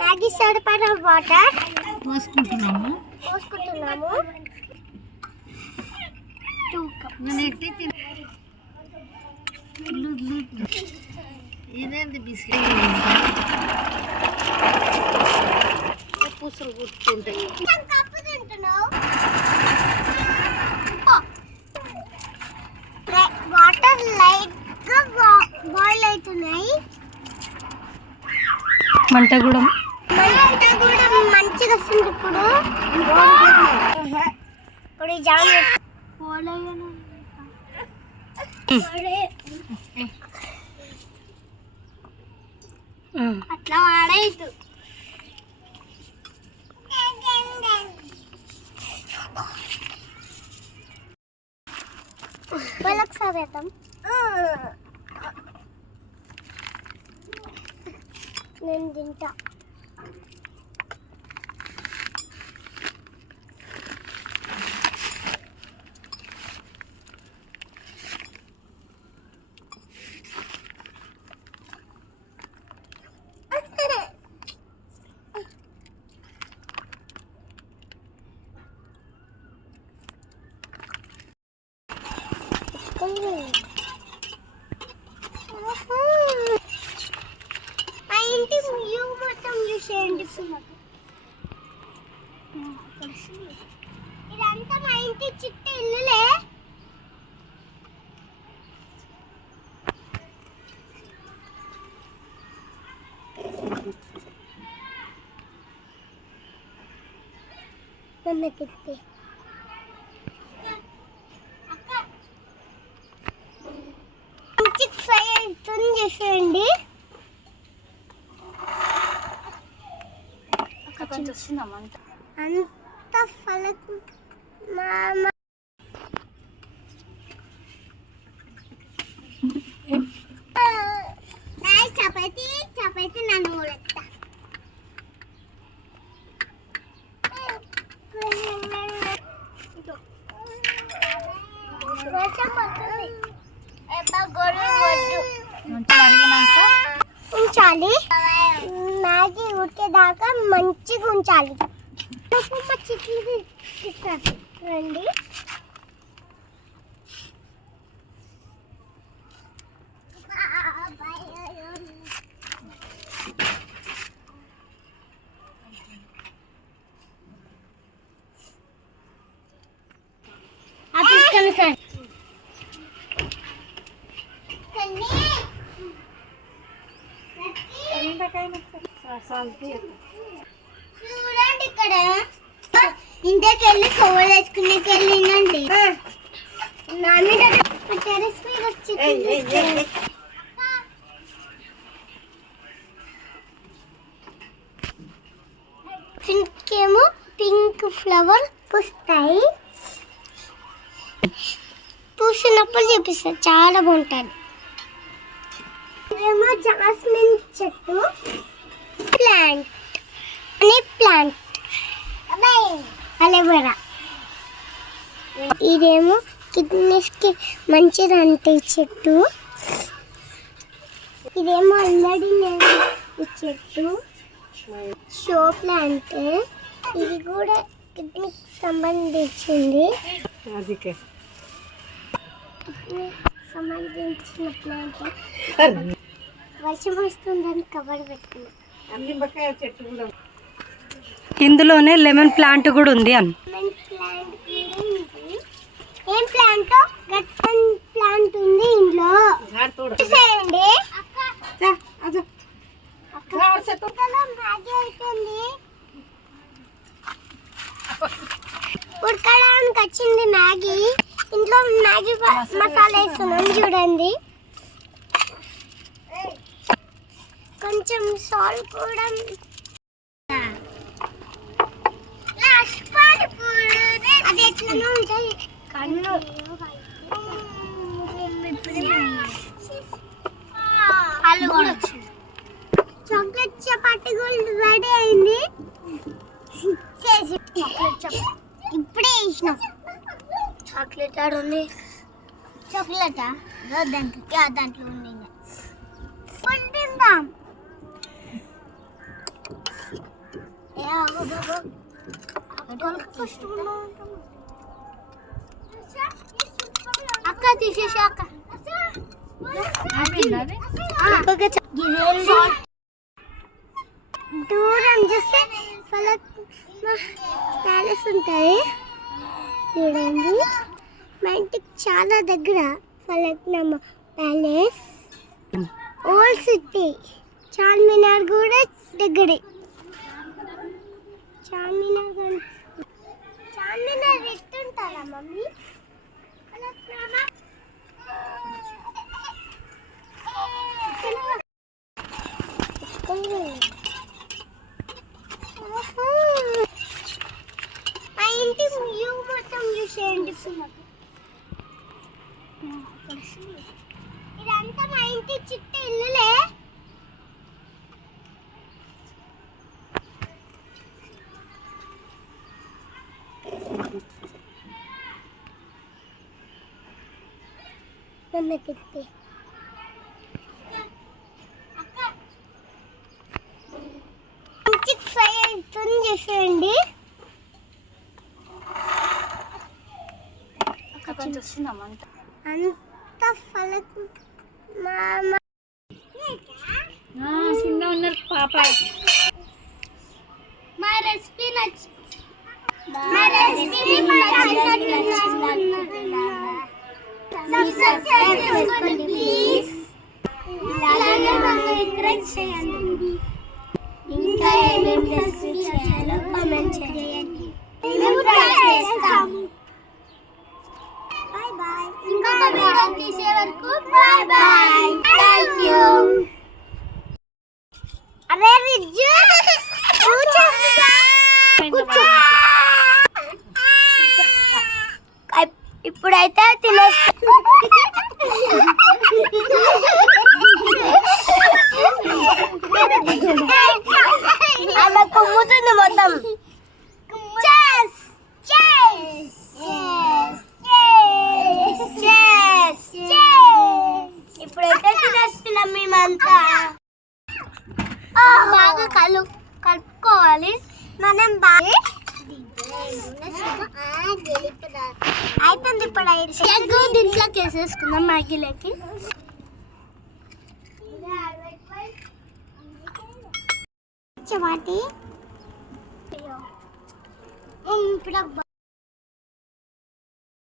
Maggi సరిపడా water పోసుకుంటున్నాము. ఇదేంటి biscuit పూసలు గుర్తుంటాయి. వాటర్ లైట్ గా బాయిల్ అవుతున్నాయి. మంట కూడా మంచిగా వస్తుంది. ఇప్పుడు జామ్ అట్లా వాడేది. వేద్దాం. నేను తింటా. మా ఇంటి వ్యూ మొత్తం చూసేయండి. ఇదంతా మా ఇంటి చుట్టూ ఇల్లులే. చేసేయండి. అంత ఫలక్ చపాతి నన్ను ఊరెత్తా. ఉంచాలి. మ్యాగీ ఉడికేదాకా మంచిగా ఉంచాలి. మా చికెన్ ఇస్తారు రండి. చూడండి ఇక్కడ ఇంతకెళ్ళి కొవ్వలు వేసుకునేకి వెళ్ళిందండి. నా మీద టెరెస్ మీద వచ్చి ఇంకేమో పింక్ ఫ్లవర్ పూస్తాయి. పూసినప్పుడు చూపిస్తారు, చాలా బాగుంటుంది. ఇదేమో జాస్మిన్ చెట్టు, ప్లాంట్ అలోవెరా. ఇదేమో కిడ్నీస్ కి మంచిదంటే చెట్టు. ఇదేమో అల్లడి చెట్టు, షో ప్లాంట్. ఇది కూడా కిడ్నీకి సంబంధించింది. సంబంధించిన ప్లాంట్. వర్షం వస్తుందని కవర్ పెట్టిన. ఇందులోనే లెమన్ ప్లాంట్ కూడా ఉంది అని. ఏం ప్లాంట్? గట్టన్ ప్లాంట్ ఉంది ఇంట్లో. చూసేయండి. మ్యాగీ అవుతుంది, ఉడకడానికి వచ్చింది మ్యాగీ. ఇంట్లో మ్యాగీ మసాలా వేస్తున్నాం చూడండి. కొంచెం సాల్ట్ కూడా. అది ఎట్లనో ఉంటుంది కన్ను. చాక్లెట్ చపాతి కూడా రెడీ అయింది. ఇప్పుడే వేసినాం. చాక్లెట్ ఆడుంది. చాక్లెట్ వద్దట దాంట్లో ఉంది తిందాం అక్క తీసేసి అక్క దూరం చూస్తే ఫలక్ ప్యాలెస్ ఉంటుంది చూడండి. మా ఇంటికి చాలా దగ్గర Falaknuma palace, old city, Charminar కూడా దగ్గరే. చార్మినార్ ఎట్టుంటారా మమ్మీ? ఫలక్నామా మా ఇంటి వ్యూ మొత్తం చూసేయండి. ఇదంతా మా ఇంటి చుట్టూ ఇల్లులే. తిప్పి ఫ్రై అవుతుంది చూసేయండి. అంత ఫలక్ చిన్న ఉన్నారు పాప. మా రెసిపీ నచ్చి సబ్స్క్రైబ్ చేసుకోండి ప్లీజ్. ఎంకరేజ్ చేయండి. ఇంకా ఏమేమి రెసిపీ చేయాలో కామెంట్ చేయండి. మేము ట్రై చేస్తాం. Bye bye. ఇంకొక వీడియో తీసే వరకు బాయ్ బాయ్. Thank you. అరే విజ్జు ఇప్పుడైతే తినేస్తా. ఆమె కుమ్ముతుంది మొత్తం. ఇప్పుడైతే తినేస్తున్నాం మేమంతా. బాగా కలుపుకోవాలి మనం. బాగా అయిపోయింది. ఇప్పుడు ఎగ్ దీంట్లోకి వేసేసుకుందాం మ్యాగీలోకి. చపాతి ఇప్పుడు